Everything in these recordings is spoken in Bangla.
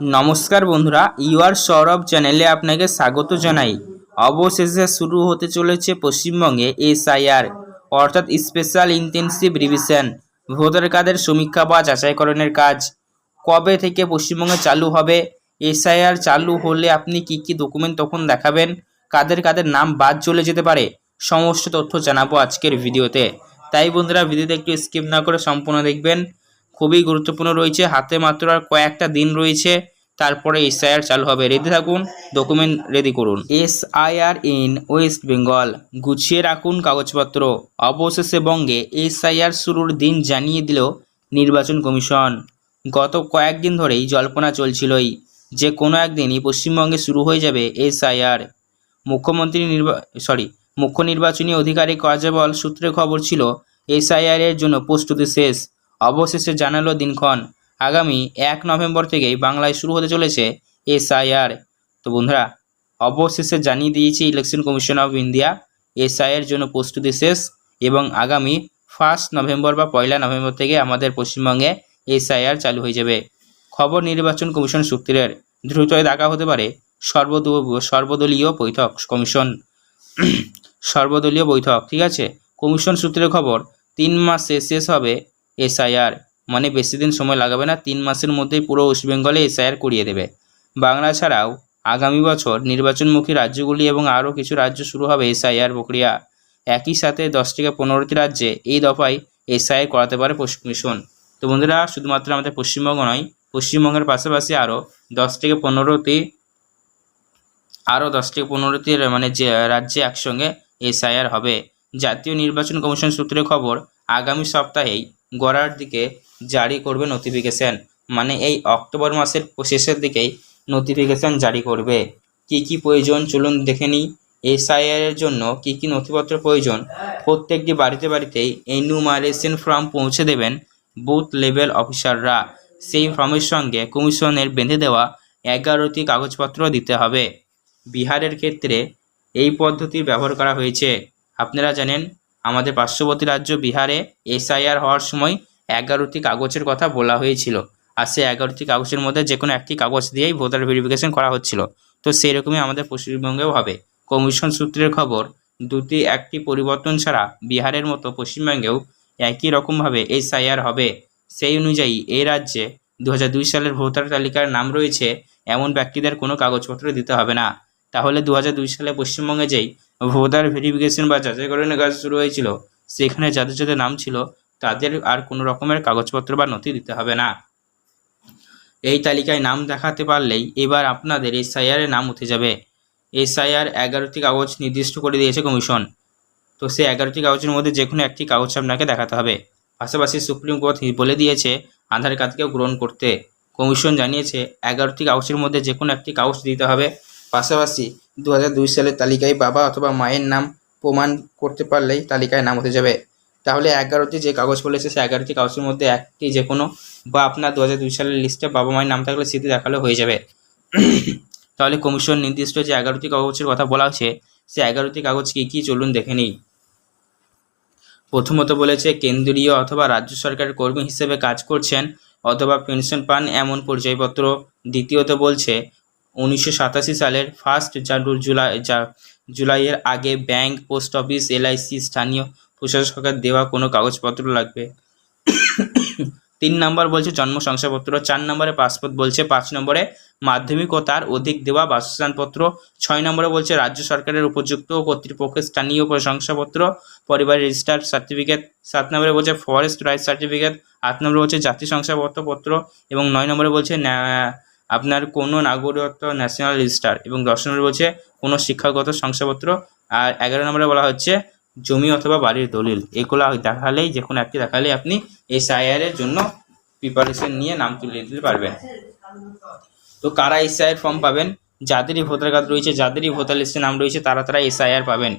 নমস্কার বন্ধুরা, ইউআর সৌরভ চ্যানেলে আপনাকে স্বাগত জানাই। অবশেষে শুরু হতে চলেছে পশ্চিমবঙ্গে এসআইআর অর্থাৎ স্পেশাল ইন্টেনসিভ রিভিশন ভোটার কার্ডের সমীক্ষা বা যাচাইকরণের কাজ। কবে থেকে পশ্চিমবঙ্গে চালু হবে? এসআইআর চালু হলে আপনি কি কি ডকুমেন্ট তখন দেখাবেন? কাদের কাদের নাম বাদ চলে যেতে পারে? সমস্ত তথ্য জানাবো আজকের ভিডিওতে। তাই বন্ধুরা, ভিডিওতে একটু স্কিপ না করে সম্পূর্ণ দেখবেন। খুবই গুরুত্বপূর্ণ রয়েছে, হাতে মাত্র আর কয়েকটা দিন রয়েছে, তারপরে এসআইআর চালু হবে। রেডি থাকুন, ডকুমেন্ট রেডি করুন। এসআইআর ইন ওয়েস্ট বেঙ্গল, গুছিয়ে রাখুন কাগজপত্র। অবশেষে বঙ্গে এসআইআর শুরুর দিন জানিয়ে দিল নির্বাচন কমিশন। গত কয়েকদিন ধরেই জল্পনা চলছিলই যে কোনো একদিনই পশ্চিমবঙ্গে শুরু হয়ে যাবে এসআইআর। মুখ্য নির্বাচনী আধিকারিক কার্যাবল সূত্রে খবর ছিল এসআইআর এর জন্য প্রস্তুতি শেষ। অবশেষে জানালো দিনক্ষণ, আগামী 1 নভেম্বর থেকেই বাংলায় শুরু হতে চলেছে এসআইআর। তো বন্ধুরা, অবশেষে জানিয়ে দিয়েছে election commission of India SIR জন্য প্রস্তুতি শেষ এবং আগামী 1 নভেম্বর বা 1 নভেম্বর থেকে আমাদের পশ্চিমবঙ্গে এসআইআর চালু হয়ে যাবে। খবর নির্বাচন কমিশন সূত্রের, দ্রুতই ডাকা হতে পারে সর্বদলীয় বৈঠক। সর্বদলীয় বৈঠক, ঠিক আছে। কমিশন সূত্রের খবর, 3 মাসে শেষ হবে এসআইআর, মানে বেশি দিন সময় লাগাবে না, 3 মাসের মধ্যেই পুরো ওয়েস্ট বেঙ্গলে এসআইআর করিয়ে দেবে। বাংলা ছাড়াও আগামী বছর নির্বাচনমুখী রাজ্যগুলি এবং আরও কিছু রাজ্য শুরু হবে এসআইআর প্রক্রিয়া। একই সাথে 10 থেকে 15টি রাজ্যে এই দফায় এসআইআর করাতে পারে কমিশন। তো বন্ধুরা, শুধুমাত্র আমাদের পশ্চিমবঙ্গ নয়, পশ্চিমবঙ্গের পাশাপাশি আরও 10 থেকে 15টি মানে যে রাজ্যে একসঙ্গে এসআইআর হবে। জাতীয় নির্বাচন কমিশন সূত্রে খবর, আগামী সপ্তাহেই গড়ার দিকে জারি করবে নোটিফিকেশন, মানে এই অক্টোবর মাসের শেষের দিকেই নোটিফিকেশন জারি করবে। কি কি প্রয়োজন চলুন দেখে নিই। এসআইআর এর জন্য কি কি নথিপত্র প্রয়োজন? প্রত্যেকটি বাড়িতেই এনুমারেশন ফর্ম পৌঁছে দেবেন বুথ লেভেল অফিসাররা। সেই ফর্মের সঙ্গে কমিশনের বেঁধে দেওয়া 11টি কাগজপত্র দিতে হবে। বিহারের ক্ষেত্রে এই পদ্ধতি ব্যবহার করা হয়েছে। আপনারা জানেন, আমাদের পার্শ্ববর্তী রাজ্য বিহারে এসআইআর হওয়ার সময় 11টি কাগজের কথা বলা হয়েছিল, আর সেই 11টি কাগজের মধ্যে যে কোনো একটি কাগজ দিয়েই ভোটার ভেরিফিকেশন করা হচ্ছিল। তো সেরকমই আমাদের পশ্চিমবঙ্গেও হবে। কমিশন সূত্রের খবর, একটি পরিবর্তন ছাড়া বিহারের মতো পশ্চিমবঙ্গেও একই রকমভাবে এসআইআর হবে। সেই অনুযায়ী এই রাজ্যে 2002 সালের ভোটার তালিকার নাম রয়েছে এমন ব্যক্তিদের কোনো কাগজপত্র দিতে হবে না। তাহলে 2002 সালে পশ্চিমবঙ্গে যেই ভোটার ভেরিফিকেশন বা যাচাইকরণের কাজ শুরু হয়েছিল, সেখানে যাদের যাদের নাম ছিল তাদের আর কোনো রকমের কাগজপত্র বা নথি দিতে হবে না। এই তালিকায় নাম দেখাতে পারলেই এবার আপনাদের এসআইআর এর নাম উঠে যাবে। এসআইআর 11টি কাগজ নির্দিষ্ট করে দিয়েছে কমিশন। তো সেই 11টি কাগজের মধ্যে যে কোনো একটি কাগজ আপনাকে দেখাতে হবে। পাশাপাশি সুপ্রিম কোর্ট বলে দিয়েছে আধার কার্ডকেও গ্রহণ করতে। কমিশন জানিয়েছে 11টি কাগজের মধ্যে যে কোনো একটি কাগজ দিতে হবে। পাশাপাশি 2002 সালের তালিকায় বাবা অথবা মায়ের নাম প্রমাণ করতে পারলেই তালিকায় নাম হতে যাবে। তাহলে 11টি যে কাগজ বলেছে সেই 11টি কাগজের মধ্যে একটি যে কোনো, বা আপনার 2002 সালের লিস্টে বাবা মায়ের নাম থাকলে সেটি দেখালে হয়ে যাবে। তাহলে কমিশন নির্দিষ্ট যে 11টি কাগজের কথা বলা হচ্ছে, সেই 11টি কাগজ কী কী চলুন দেখে নিই। প্রথমত বলেছে কেন্দ্রীয় অথবা রাজ্য সরকারের কর্মী হিসেবে কাজ করছেন অথবা পেনশন পান এমন পরিচয়পত্র। দ্বিতীয়ত বলছে 1987 সালের 1 জুলাইয়ের আগে ব্যাংক, পোস্ট অফিস, এলআইসি, স্থানীয় প্রশাসকের দেওয়া কোনো কাগজপত্র লাগবে। 3 নম্বর বলছে জন্ম শংসাপত্র। 4 নম্বরে পাসপোর্ট বলছে। 5 নম্বরে মাধ্যমিক ও তার অধিক দেওয়া বাসস্থানপত্র। 6 নম্বরে বলছে রাজ্য সরকারের উপযুক্ত কর্তৃপক্ষের স্থানীয় শংসাপত্র, পরিবারের রেজিস্টার সার্টিফিকেট। 7 নম্বরে বলছে ফরেস্ট রাইট সার্টিফিকেট। 8 নম্বরে বলছে জাতি শংসাপত্র এবং 9 নম্বরে বলছে আপনার কোনো নাগরিকত্ব ন্যাশনাল রেজিস্টার, এবং 10 নম্বরে বলছে কোনো শিক্ষাগত শংসাপত্র। আর 11 নম্বরে বলা হচ্ছে জমি অথবা বাড়ির দলিল। এগুলো দেখালেই, যে কোনো একটি দেখালেই আপনি এসআইআর এর জন্য প্রিপারেশন নিয়ে নাম তুলে দিতে পারবেন। তো কারা এসআইআর ফর্ম পাবেন? যাদেরই ভোটার কার্ড রয়েছে, যাদেরই ভোটার লিস্টে নাম রয়েছে, তারা এসআইআর পাবেন।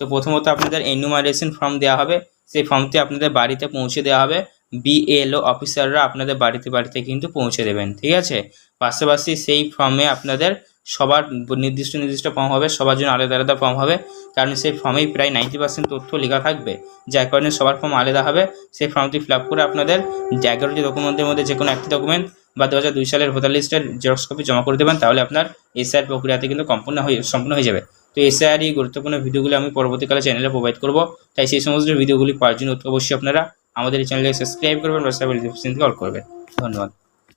তো প্রথমত আপনাদের এনুমারেশন ফর্ম দেওয়া হবে। সেই ফর্মটি আপনাদের বাড়িতে পৌঁছে দেওয়া হবে। বিএলও অফিসাররা আপনাদের বাড়িতে কিন্তু পৌঁছে দেবেন, ঠিক আছে। পাশাপাশি সেই ফর্মে আপনাদের সবার নির্দিষ্ট ফর্ম হবে, সবার জন্য আলাদা আলাদা ফর্ম হবে, কারণ সেই ফর্মেই প্রায় 90% তথ্য লেখা থাকবে, যার কারণে সবার ফর্ম আলাদা হবে। সেই ফর্মটি ফিল আপ করে আপনাদের 11টি ডকুমেন্টের মধ্যে যে কোনো একটি ডকুমেন্ট বা 2002 সালের ভোটার লিস্টের জেরক্স কপি জমা করে দেবেন, তাহলে আপনার এসআইআর প্রক্রিয়াতে কিন্তু সম্পূর্ণ হয়ে যাবে। তো এসআইআর এই গুরুত্বপূর্ণ ভিডিওগুলি আমি পরবর্তীকালে চ্যানেলে প্রোভাইড করব, তাই সেই সমস্ত ভিডিওগুলি পাওয়ার জন্য অবশ্যই আপনারা আমাদের এই চ্যানেলকে সাবস্ক্রাইব করবেন বা সাবস্ক্রাইব অল করবেন। ধন্যবাদ।